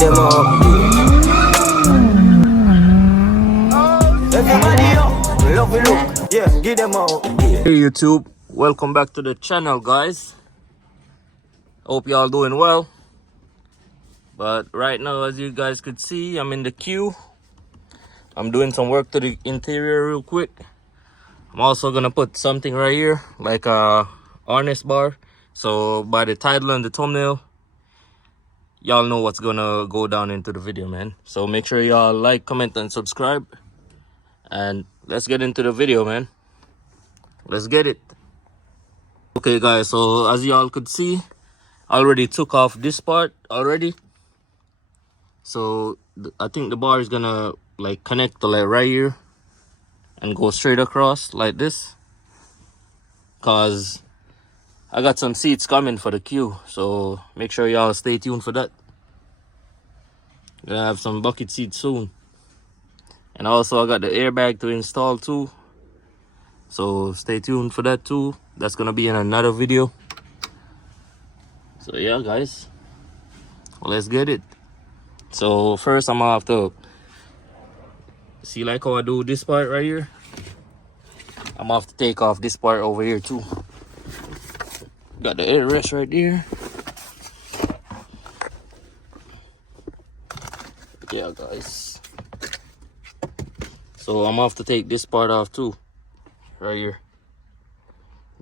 get them up. Everybody up, love it look, yeah, get them up. Hey YouTube, welcome back to the channel, guys. Hope y'all doing well. But right now, as you guys could see, I'm in the queue. I'm doing some work to the interior real quick. I'm also gonna put something right here, like a harness bar. So by the title and the thumbnail, y'all know what's gonna go down into the video, man. So make sure y'all like, comment, and subscribe. And let's get into the video, man. Let's get it. Okay, guys, so as y'all could see, I already took off this part already. So I think the bar is gonna like connect to like right here and go straight across like this, cause I got some seats coming for the queue, so make sure y'all stay tuned for that. Gonna have some bucket seats soon. And also I got the airbag to install too, so stay tuned for that too. That's gonna be in another video. So yeah, guys, let's get it. So first I'm gonna have to see, like how I do this part right here, I'm gonna have to take off this part over here too. Got the headrest right there. Yeah, guys, so I'm gonna have to take this part off too, right here,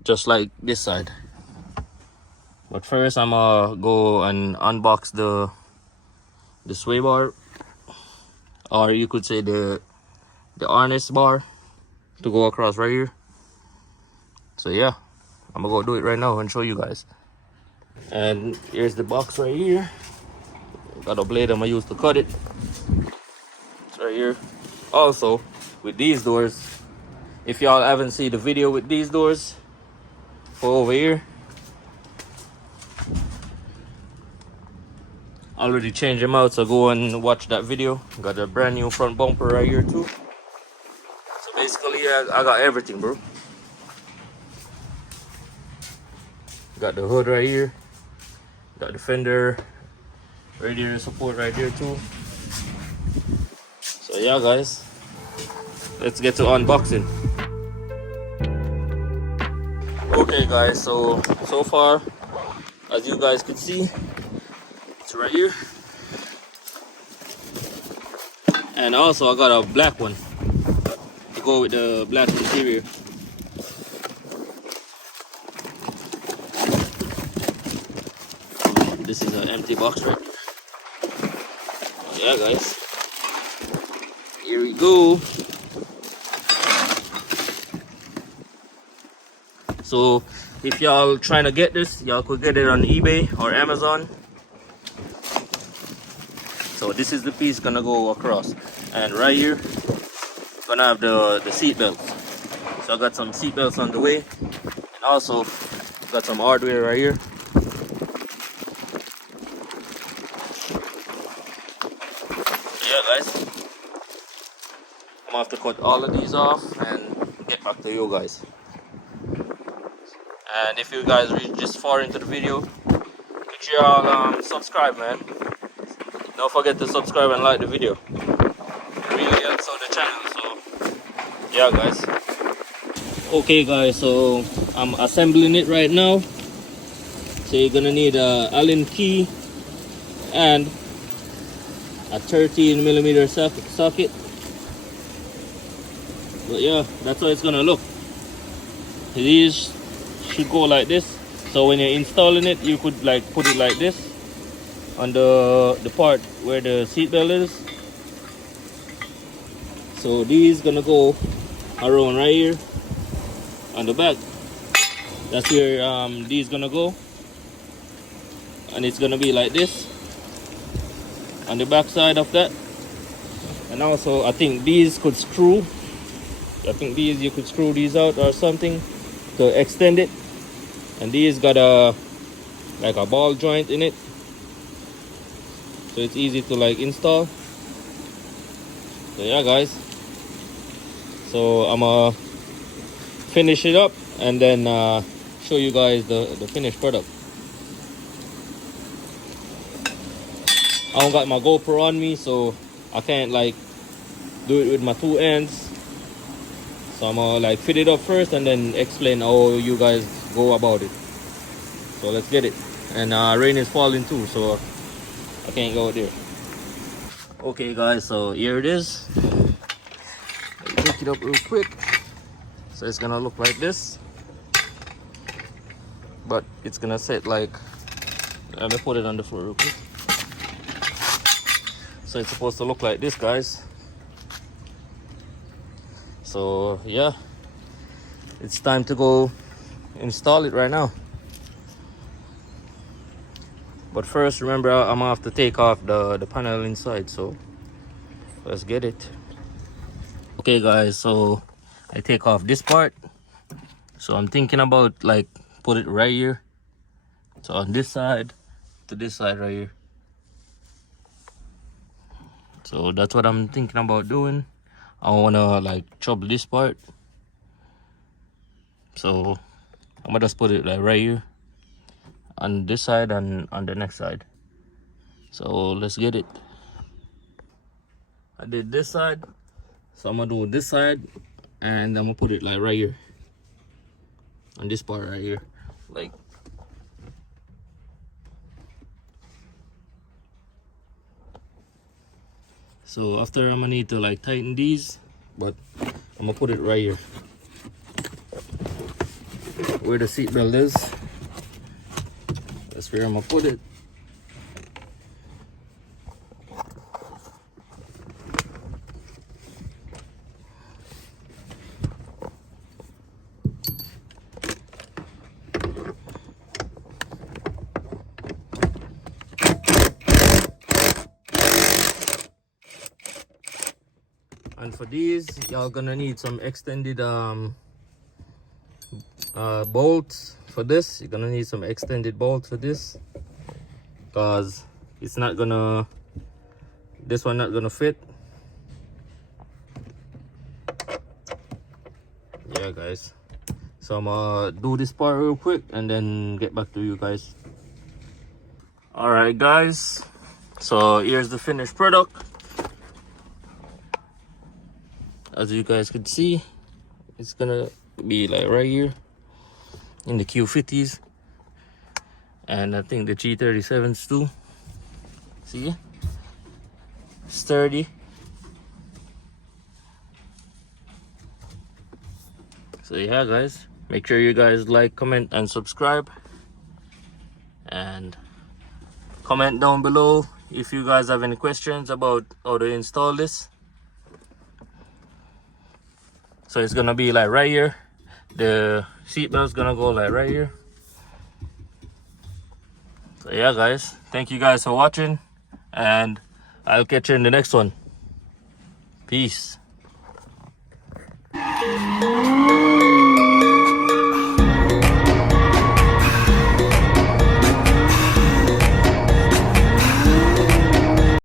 just like this side. But first I'm gonna go and unbox the sway bar, or you could say the harness bar to go across right here. So yeah, I'm gonna go do it right now and show you guys. And here's the box right here. Got a blade I'm gonna use to cut it. It's right here. Also, with these doors, if y'all haven't seen the video with these doors, go over here. I already changed them out, so go and watch that video. Got a brand new front bumper right here too. So basically, I got everything, bro. Got the hood right here. Got the fender, radiator support right here too. So yeah, guys, let's get to unboxing. Okay, guys, so far, as you guys can see, it's right here. And also I got a black one to go with the black interior. This is an empty box right here. Yeah, guys, here we go. So if y'all trying to get this, y'all could get it on eBay or Amazon. So this is the piece gonna go across, and right here gonna have the seat belts. So I got some seat belts on the way, and also got some hardware right here. Yeah, guys, I'm gonna have to cut all of these off and get back to you guys. And if you guys reach this far into the video, make sure y'all subscribe, man. Don't forget to subscribe and like the video. It really helps out the channel. So yeah, guys. Okay, guys, so I'm assembling it right now. So you're gonna need a Allen key and a 13mm socket. But yeah, that's how it's gonna look. These should go like this. So when you're installing it, you could like put it like this on the part where the seat belt is. So these gonna go around right here on the back. That's where these gonna go, and it's gonna be like this on the back side of that. And also I think these could screw. I think these, you could screw these out or something to extend it. And these got a like a ball joint in it, so it's easy to like install. So yeah, guys, so I'm gonna finish it up and then show you guys the finished product. I don't got my GoPro on me, so I can't like do it with my two ends. So I'm gonna like fit it up first and then explain how you guys go about it. So let's get it. And rain is falling too, so I can't go there. Okay guys, so here it is. Pick it up real quick. So it's gonna look like this, but it's gonna sit like, let me put it on the floor real quick. So it's supposed to look like this, guys. So yeah, it's time to go install it right now. But first, remember, I'm gonna have to take off the panel inside, so let's get it. Okay guys, so I take off this part. So I'm thinking about like put it right here. So on this side to this side right here. So that's what I'm thinking about doing. I wanna like chop this part. So I'm gonna just put it like right here on this side and on the next side. So let's get it. I did this side, so I'm gonna do this side, and I'm gonna put it like right here on this part right here, like. So after, I'm gonna need to like tighten these, but I'm gonna put it right here where the seat belt is. That's where I'm gonna put it. And for these, y'all gonna need some extended bolts for this. You're gonna need some extended bolts for this, because it's not gonna, this one not gonna fit. Yeah guys, so I'm gonna do this part real quick and then get back to you guys. All right guys, so here's the finished product. As you guys could see, it's gonna be like right here in the Q50s, and I think the G37s too. See, sturdy. So yeah guys, make sure you guys like, comment and subscribe, and comment down below if you guys have any questions about how to install this. So it's gonna be like right here. The seat belt's gonna go like right here. So yeah guys, thank you guys for watching, and I'll catch you in the next one. Peace.